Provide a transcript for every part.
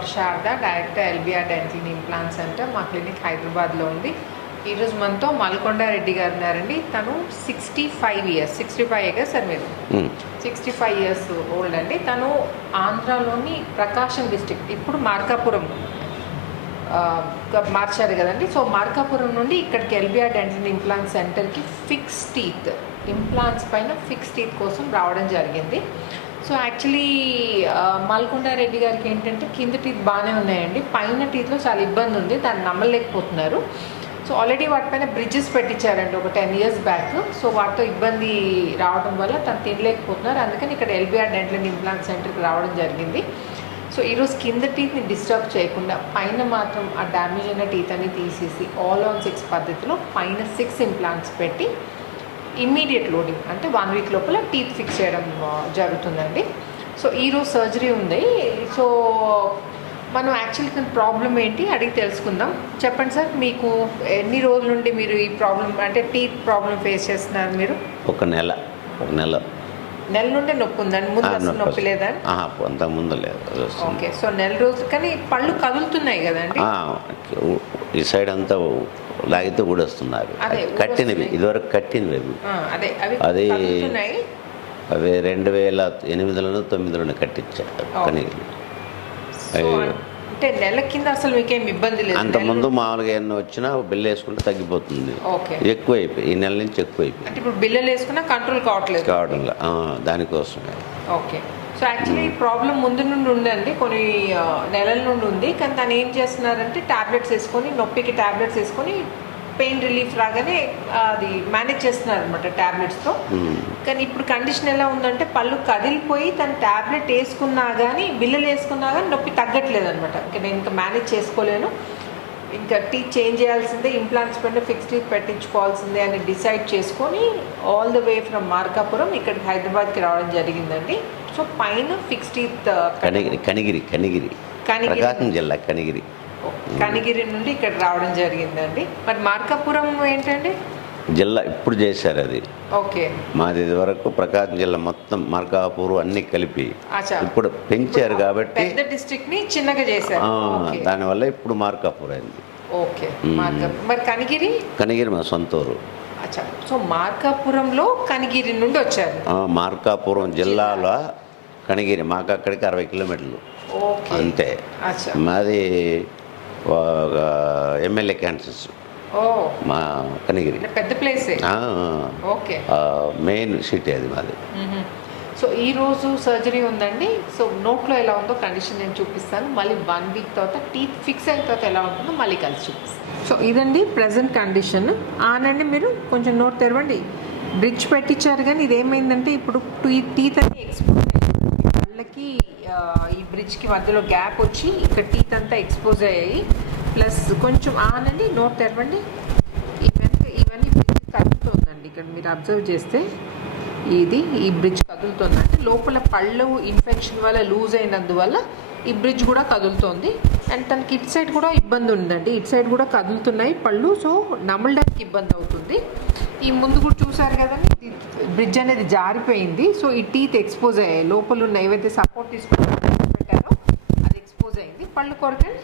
Doctor Sharada, director LBR dental implant centre. మా clinic హైదరాబాద్లో ఉంది. ఈరోజు మనతో మల్కొండారెడ్డి గారు ఉన్నారండి. తను 65 ఇయర్స్, 65 ఇయర్స్ సార్ మీరు 65 ఇయర్స్ ఓల్డ్ అండి. తను ఆంధ్రాలోని ప్రకాశం డిస్ట్రిక్ట్, ఇప్పుడు మార్కాపురం మార్చారు కదండి. సో మార్కాపురం నుండి ఇక్కడికి ఎల్బిఆర్ డెంటల్ ఇంప్లాంట్ సెంటర్కి ఫిక్స్ టీత్ ఇంప్లాంట్స్ పైన ఫిక్స్ టీత్ కోసం రావడం జరిగింది. సో యాక్చువల్లీ మల్కొండారెడ్డి గారికి ఏంటంటే కింద టీత్ బాగానే ఉన్నాయండి, పైన టీత్లో చాలా ఇబ్బంది ఉంది, దాన్ని నమ్మలేకపోతున్నారు. సో ఆల్రెడీ వాటిపైన బ్రిడ్జెస్ పెట్టించారండి ఒక 10 ఇయర్స్ బ్యాక్. సో వాటితో ఇబ్బంది రావడం వల్ల తను తినలేకపోతున్నారు. అందుకని ఇక్కడ ఎల్బిఆర్ డెంటల్ ఇంప్లాంట్ సెంటర్కి రావడం జరిగింది. సో ఈరోజు కింద టీత్ని డిస్టర్బ్ చేయకుండా పైన మాత్రం ఆ డ్యామేజ్ అయిన టీత్ అని తీసేసి all on 6 పద్ధతిలో పైన 6 ఇంప్లాంట్స్ పెట్టి ఇమ్మీడియట్ లోడింగ్ అంటే 1 వీక్ లోపల టీత్ ఫిక్స్ చేయడం జరుగుతుందండి. సో ఈరోజు సర్జరీ ఉంది. సో మనం యాక్చువల్లీ ప్రాబ్లం ఏంటి అడిగి తెలుసుకుందాం. చెప్పండి సార్, మీకు ఎన్ని రోజుల నుండి మీరు ఈ ప్రాబ్లం అంటే టీత్ ప్రాబ్లం ఫేస్ చేస్తున్నారు? మీరు ఒక నెల నుండి నొప్పి ఉందండి, ముందు అసలు నొప్పి లేదా? అంత ముందు లేదు. ఓకే, సో నెల రోజులు కానీ పళ్ళు కదులుతున్నాయి కదండి, ఈ సైడ్ అంతా లాగితే కూడా వస్తున్నారు. కట్టినవి ఇదివరకు కట్టినవి అది 2008లోనూ 2009లోనే కట్టించారు. కానీ అంటే నెల కింద అసలు మీకేం ఇబ్బంది లేదు? అంతకుముందు మామూలుగా ఎన్నో వచ్చినా బిల్లు వేసుకుంటే తగ్గిపోతుంది. ఎక్కువ అయిపోయి ఈ నెల నుంచి ఎక్కువ అయిపోయి అంటే ఇప్పుడు బిల్లులు వేసుకున్నా కంట్రోల్ కావడం దానికోసమే. ఓకే, సో యాక్చువల్లీ ఈ ప్రాబ్లం ముందు నుండి ఉందండి, కొన్ని నెలల నుండి ఉంది. కానీ తను ఏం చేస్తున్నారంటే టాబ్లెట్స్ వేసుకొని, నొప్పికి టాబ్లెట్స్ వేసుకొని పెయిన్ రిలీఫ్ రాగానే అది మేనేజ్ చేస్తున్నారు అనమాట టాబ్లెట్స్తో. కానీ ఇప్పుడు కండిషన్ ఎలా ఉందంటే పళ్ళు కదిలిపోయి తను టాబ్లెట్ వేసుకున్నా కానీ, బిల్లలు వేసుకున్నా కానీ నొప్పి తగ్గట్లేదు అనమాట. ఇంకా నేను ఇంకా మేనేజ్ చేసుకోలేను, ఇంకా టీత్ చేంజ్ చేయాల్సిందే, ఇంప్లాంట్స్ పైన ఫిక్స్ టీత్ పెట్టించుకోవాల్సిందే అని డిసైడ్ చేసుకొని all the way from Markapuram ఇక్కడికి హైదరాబాద్కి రావడం జరిగిందండి. సో పైన ఫిక్స్ టీత్ కనిగిరి ప్రకాశం జిల్లా కనిగిరి నుండి ఇక్కడ రావడం జరిగిందండి. మరి మార్కాపురం ఏంటండి జిల్లా ఇప్పుడు చేశారు అది. ఓకే, మాది ఇది వరకు ప్రకాశం జిల్లా మొత్తం మార్కాపురం అన్ని కలిపి ఇప్పుడు పెంచారు కాబట్టి పెద్ద డిస్ట్రిక్ట్ ని చిన్నగా చేశారు. దానివల్ల ఇప్పుడు మార్కాపురం అయింది. ఓకే, మరి కనిగిరి మా సొంతూరు. సో మార్కాపురంలో కనిగిరి నుండి వచ్చారు. మార్కాపురం జిల్లాలో కనిగిరి మాకు అక్కడికి 60 కిలోమీటర్లు అంతే. మాది ఎమ్మెల్యే క్యాన్సర్స్ మా కనిగిరి పెద్ద ప్లేస్, మెయిన్ సిటీ అది మాది. సో ఈరోజు సర్జరీ ఉందండి. సో నోట్లో ఎలా ఉందో కండిషన్ నేను చూపిస్తాను. మళ్ళీ 1 వీక్ తర్వాత టీత్ ఫిక్స్ అయిన తర్వాత ఎలా ఉంటుందో మళ్ళీ కలిసి చూపిస్తాను. సో ఇదండి ప్రజెంట్ కండిషన్. ఆనండి మీరు కొంచెం నోట్ తెరవండి. బ్రిడ్జ్ పెట్టించారు కానీ ఇది ఏమైందంటే ఇప్పుడు టీత్ అన్ని ఎక్స్పోజ్ అయ్యాయి, కళ్ళకి ఈ బ్రిడ్జ్కి మధ్యలో గ్యాప్ వచ్చి ఇక్కడ టీత్ అంతా ఎక్స్పోజ్ అయ్యాయి. ప్లస్ కొంచెం ఆనండి నోట్ తెరవండి. ఇవన్నీ బ్రిడ్జ్ కదులుతుందండి. ఇక్కడ మీరు అబ్జర్వ్ చేస్తే ఈ బ్రిడ్జ్ కదులుతుంది, అంటే లోపల పళ్ళు ఇన్ఫెక్షన్ వల్ల లూజ్ అయినందువల్ల ఈ బ్రిడ్జ్ కూడా కదులుతుంది. అండ్ తనకి ఇటు సైడ్ కూడా ఇబ్బంది ఉందండి, ఇటు సైడ్ కూడా కదులుతున్నాయి పళ్ళు. సో నమలడానికి ఇబ్బంది అవుతుంది. ఈ ముందు కూడా చూసారు కదండి, బ్రిడ్జ్ అనేది జారిపోయింది. సో ఈ టీత్ ఎక్స్పోజ్ అయ్యాయి, లోపల ఉన్న ఏవైతే సపోర్ట్ పెట్టారో అది ఎక్స్పోజ్ అయింది. పళ్ళు కొరకండి.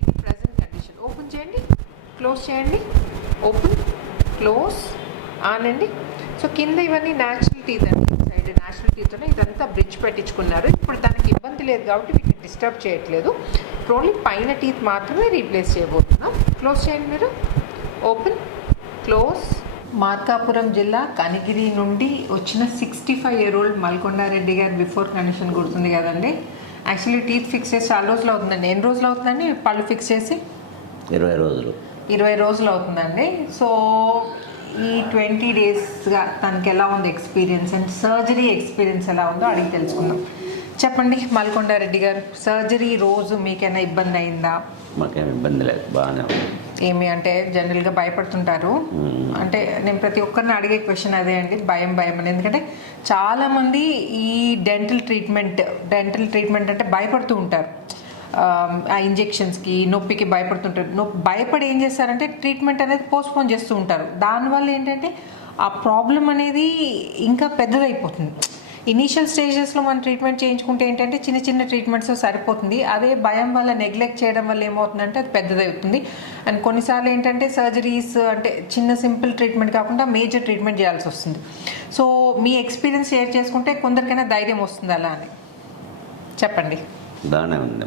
ఇది ప్రజెంట్ కండిషన్. ఓపెన్ చేయండి, క్లోజ్ చేయండి, ఓపెన్ క్లోజ్ ఆనండి. సో కింద ఇవన్నీ న్యాచురల్ టీత్ అండి, సైడ్ న్యాచురల్ టీత్తో ఇదంతా బ్రిడ్జ్ పెట్టించుకున్నారు. ఇప్పుడు దానికి ఇబ్బంది లేదు కాబట్టి వీటిని డిస్టర్బ్ చేయట్లేదు. ఓన్లీ పైన టీత్ మాత్రమే రీప్లేస్ చేయబోతున్నాం. క్లోజ్ చేయండి మీరు, ఓపెన్ క్లోజ్. మార్కాపురం జిల్లా కనిగిరి నుండి వచ్చిన 65 year old మల్కొండారెడ్డి గారు బిఫోర్ కండిషన్ గుర్తుంది కదండి. యాక్చువల్లీ టీత్ ఫిక్స్ చేసి చాలా రోజులు అవుతుందండి. ఎన్ని రోజులు అవుతుందండి పళ్ళు ఫిక్స్ చేసి? 20 రోజులు అవుతుందండి. సో ఈ 20 daysగా తనకి ఎలా ఉంది ఎక్స్పీరియన్స్ అండ్ సర్జరీ ఎక్స్పీరియన్స్ ఎలా ఉందో అడిగి తెలుసుకుందాం. చెప్పండి మల్కొండారెడ్డి గారు, సర్జరీ రోజు మీకైనా ఇబ్బంది అయిందా? మాకేం ఇబ్బంది లేదు, బాగానే ఉంది. ఏమి అంటే జనరల్గా భయపడుతుంటారు, అంటే నేను ప్రతి ఒక్కరిని అడిగే క్వశ్చన్ అదే అండి, భయం అని. ఎందుకంటే చాలామంది ఈ డెంటల్ ట్రీట్మెంట్ అంటే భయపడుతూ ఉంటారు. ఆ ఇంజెక్షన్స్కి నొప్పికి భయపడుతుంటారు. భయపడి ఏం చేస్తారంటే ట్రీట్మెంట్ అనేది పోస్ట్పోన్ చేస్తూ ఉంటారు. దానివల్ల ఏంటంటే ఆ ప్రాబ్లం అనేది ఇంకా పెద్దదైపోతుంది. ఇనీషియల్ స్టేజెస్లో మనం ట్రీట్మెంట్ చేయించుకుంటే ఏంటంటే చిన్న చిన్న ట్రీట్మెంట్స్ సరిపోతుంది. అదే భయం వల్ల నెగ్లెక్ట్ చేయడం వల్ల ఏమవుతుందంటే అది పెద్దదవుతుంది. అండ్ కొన్నిసార్లు ఏంటంటే సర్జరీస్ అంటే చిన్న సింపుల్ ట్రీట్మెంట్ కాకుండా మేజర్ ట్రీట్మెంట్ చేయాల్సి వస్తుంది. సో మీ ఎక్స్పీరియన్స్ షేర్ చేసుకుంటే కొందరికైనా ధైర్యం వస్తుంది అలా అని చెప్పండి. బాగానే ఉంది,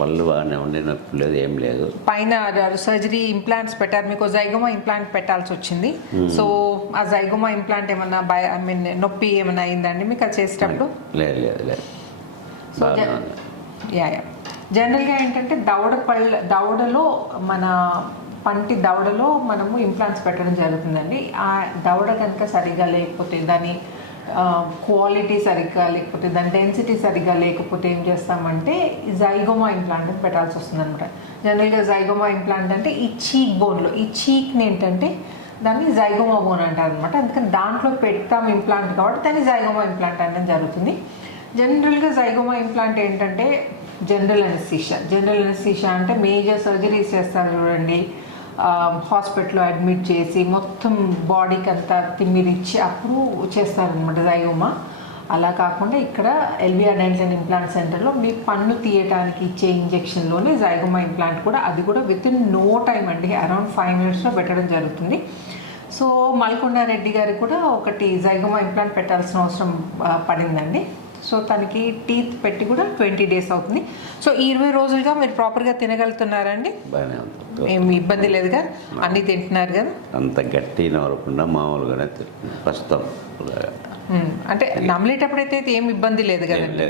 పళ్ళు బాగానే ఉండి, నొప్పి లేదు, ఏం లేదు. పైన సర్జరీ ఇంప్లాంట్స్ పెట్టారు, మీకు జైగోమా ఇంప్లాంట్ పెట్టాల్సి వచ్చింది. సో ఆ జైగోమా ఇంప్లాంట్ ఏమన్నా నొప్పి ఏమైనా అయిందండి మీకు అది చేసేటప్పుడు? లేదు లేదు లేదు. సో యా జనరల్గా ఏంటంటే దవడలో మన పంటి దవడలో మనము ఇంప్లాంట్స్ పెట్టడం జరుగుతుందండి. ఆ దవడ కనుక సరిగా లేకపోతే దాని క్వాలిటీ సరిగ్గా లేకపోతే దాని డెన్సిటీ సరిగ్గా లేకపోతే ఏం చేస్తామంటే జైగోమా ఇంప్లాంట్ పెట్టాల్సి వస్తుంది అనమాట. జనరల్గా జైగోమా ఇంప్లాంట్ అంటే ఈ చీక్ బోన్లో, ఈ చీక్ని ఏంటంటే దాన్ని జైగోమా బోన్ అంటారు అనమాట. అందుకని దాంట్లో పెడతాం ఇంప్లాంట్ కాబట్టి దాన్ని జైగోమా ఇంప్లాంట్ అనడం జరుగుతుంది. జనరల్గా జైగోమా ఇంప్లాంట్ ఏంటంటే జనరల్ అనెస్థీషియా అంటే మేజర్ సర్జరీస్ చేస్తారు చూడండి, హాస్పిటల్లో అడ్మిట్ చేసి మొత్తం బాడీకి అంతా తిమ్మిరిచ్చి అప్పుడు చేస్తారనమాట జైగోమా. అలా కాకుండా ఇక్కడ ఎల్బిఆర్ డెంటల్ ఇంప్లాంట్ సెంటర్లో మీ పన్ను తీయడానికి ఇచ్చే ఇంజెక్షన్లోనే జైగోమా ఇంప్లాంట్ కూడా, అది కూడా విత్ ఇన్ నో టైం అండి, అరౌండ్ 5 minutesలో పెట్టడం జరుగుతుంది. సో మల్కొండారెడ్డి గారికి కూడా ఒకటి జైగోమా ఇంప్లాంట్ పెట్టాల్సిన అవసరం పడిందండి. సో తనకి టీత్ పెట్టి కూడా 20 days అవుతుంది. సో 20 రోజులుగా మీరు ప్రాపర్గా తినగలుగుతున్నారండి? ఏమి ఇబ్బంది లేదు కదా, అన్నీ తింటున్నారు కదా? అంత గట్టి నవరకుండా మామూలుగానే ప్రస్తుతం అంటే నమ్మలేటప్పుడైతే ఏమి ఇబ్బంది లేదు కదండి?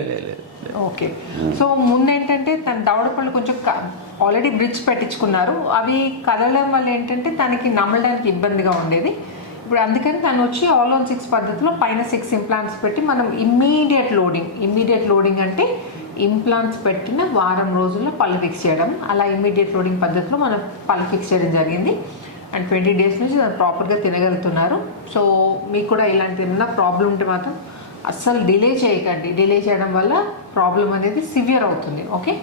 ఓకే. సో ముందు ఏంటంటే తన దవడపళ్ళు కొంచెం ఆల్రెడీ బ్రిడ్జ్ పెట్టించుకున్నారు, అవి కదలడం వల్ల ఏంటంటే తనకి నమ్మడానికి ఇబ్బందిగా ఉండేది. ఇప్పుడు అందుకని తను వచ్చి ఆల్ ఆన్ 6 పద్ధతిలో పైన 6 ఇంప్లాంట్స్ పెట్టి మనం ఇమ్మీడియట్ లోడింగ్ అంటే ఇంప్లాంట్స్ పెట్టిన వారం రోజుల్లో పళ్ళు ఫిక్స్ చేయడం, అలా ఇమ్మీడియట్ లోడింగ్ పద్ధతిలో మనం పళ్ళు ఫిక్స్ చేయడం జరిగింది. అండ్ 20 days నుంచి ప్రాపర్గా తినగలుగుతున్నారు. సో మీకు కూడా ఇలాంటి ఏమైనా ప్రాబ్లం ఉంటే మాత్రం అస్సలు డిలే చేయకండి. డిలే చేయడం వల్ల ప్రాబ్లం అనేది సివియర్ అవుతుంది. ఓకే.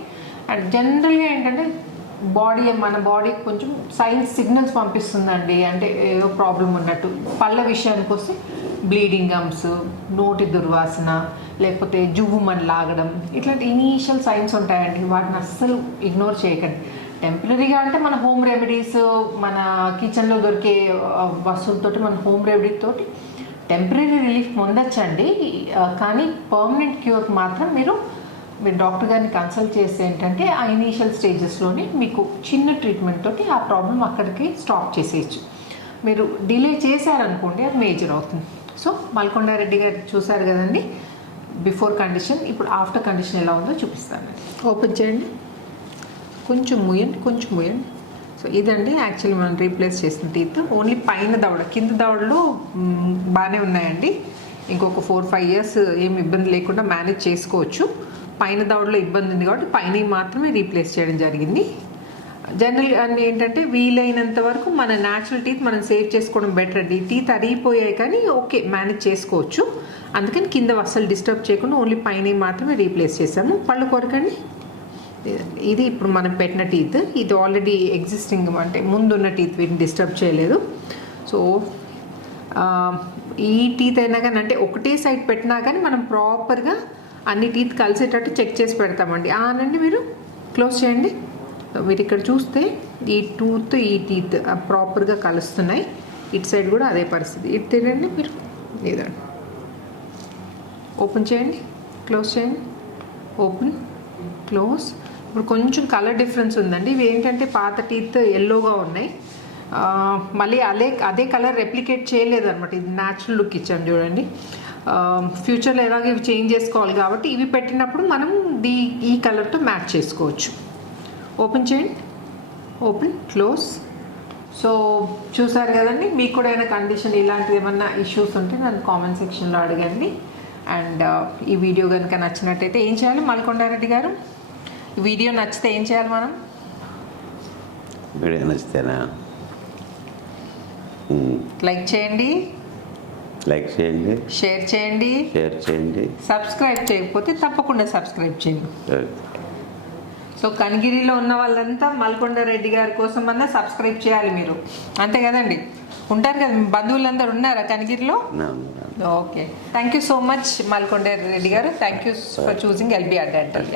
అండ్ జనరల్గా ఏంటంటే మన బాడీకి కొంచెం సిగ్నల్స్ పంపిస్తుందండి, అంటే ఏదో ప్రాబ్లం ఉన్నట్టు. పళ్ళ విషయానికి వస్తే బ్లీడింగ్ గమ్స్, నోటి దుర్వాసన, లేకపోతే జువ్వుమని లాగడం, ఇట్లాంటి ఇనీషియల్ సైన్స్ ఉంటాయండి. వాటిని అస్సలు ఇగ్నోర్ చేయకండి. టెంపరీగా అంటే మన హోమ్ రెమెడీస్, మన కిచెన్లో దొరికే వస్తువులతోటి, మన హోమ్ రెమెడీ తోటి టెంపరీ రిలీఫ్ పొందొచ్చండి. కానీ పర్మనెంట్ క్యూర్ మాత్రం మీరు డాక్టర్ గారిని కన్సల్ట్ చేస్తే ఏంటంటే ఆ ఇనీషియల్ స్టేజెస్లోనే మీకు చిన్న ట్రీట్మెంట్ తోటి ఆ ప్రాబ్లం అక్కడికి స్టాప్ చేసేయచ్చు. మీరు డిలే చేశారనుకోండి అది మేజర్ అవుతుంది. సో మల్కొండారెడ్డి గారు చూసారు కదండి బిఫోర్ కండిషన్, ఇప్పుడు ఆఫ్టర్ కండిషన్ ఎలా ఉందో చూపిస్తాను. ఓపెన్ చేయండి, కొంచెం ముయండి. సో ఇదండి యాక్చువల్లీ మనం రీప్లేస్ చేసిన టీత్. ఓన్లీ పైన దవడ, కింద దవడలు బాగానే ఉన్నాయండి. ఇంకొక 4-5 years ఏమి ఇబ్బంది లేకుండా మేనేజ్ చేసుకోవచ్చు. పైన దవడలో ఇబ్బంది ఉంది కాబట్టి పైన మాత్రమే రీప్లేస్ చేయడం జరిగింది. జనరల్గా ఏంటంటే వీలైనంత వరకు మన న్యాచురల్ టీత్ మనం సేవ్ చేసుకోవడం బెటర్ అండి. టీత్ అరిగిపోయాయి కానీ ఓకే మేనేజ్ చేసుకోవచ్చు. అందుకని కింద అస్సలు డిస్టర్బ్ చేయకుండా ఓన్లీ పైన మాత్రమే రీప్లేస్ చేసాము. పళ్ళు కొరకండి, ఇది ఇప్పుడు మనం పెట్టిన టీత్, ఇది ఆల్రెడీ ఎగ్జిస్టింగ్ అంటే ముందున్న టీత్, వీటిని డిస్టర్బ్ చేయలేదు. సో ఈ టీత్ అయినా కానీ అంటే ఒకటే సైడ్ పెట్టినా కానీ మనం ప్రాపర్గా అన్ని టీత్ కలిసేటట్టు చెక్ చేసి పెడతామండి. అనండి మీరు క్లోజ్ చేయండి. మీరు ఇక్కడ చూస్తే ఈ టూత్ ఈ టీత్ ప్రాపర్గా కలుస్తున్నాయి. ఇటు సైడ్ కూడా అదే పరిస్థితి. ఇటు తినండి మీరు, లేదండి. ఓపెన్ చేయండి, క్లోజ్ చేయండి, ఓపెన్, క్లోజ్. ఇప్పుడు కొంచెం కలర్ డిఫరెన్స్ ఉందండి. ఇవి ఏంటంటే పాత టీత్ ఎల్లోగా ఉన్నాయి, మళ్ళీ అదే కలర్ రెప్లికేట్ చేయలేదు అనమాట. ఇది న్యాచురల్ లుక్ ఇచ్చాం చూడండి. ఫ్యూచర్లో ఎలాగో ఇవి చేంజ్ చేసుకోవాలి కాబట్టి ఇవి పెట్టినప్పుడు మనం ఈ కలర్తో మ్యాచ్ చేసుకోవచ్చు. ఓపెన్ చేయండి, ఓపెన్, క్లోజ్. సో చూసారు కదండి. మీకు కూడా ఏమైనా కండిషన్ ఇలాంటివి ఏమన్నా ఇష్యూస్ ఉంటే నన్ను కామెంట్ సెక్షన్లో అడగండి. అండ్ ఈ వీడియో కనుక నచ్చినట్టయితే ఏం చేయాలి మల్కొండారెడ్డి గారు? ఈ వీడియో నచ్చితే ఏం చేయాలి మనం? వీడియో నచ్చితేనా లైక్ చేయండి, షేర్ చేయండి, సబ్స్క్రైబ్ చేయకపోతే తప్పకుండా సబ్స్క్రైబ్ చేయండి. సో కనిగిరిలో ఉన్న వాళ్ళంతా మల్కొండారెడ్డి గారి కోసం అన్నా సబ్స్క్రైబ్ చేయాలి మీరు, అంతే కదండి. ఉంటారు కదా మీ బంధువులందరూ ఉన్నారా కనిగిరిలో? ఉన్నాను. Okay, thank you so much Malkonda Reddy గారు. Thank you for choosing LB dental.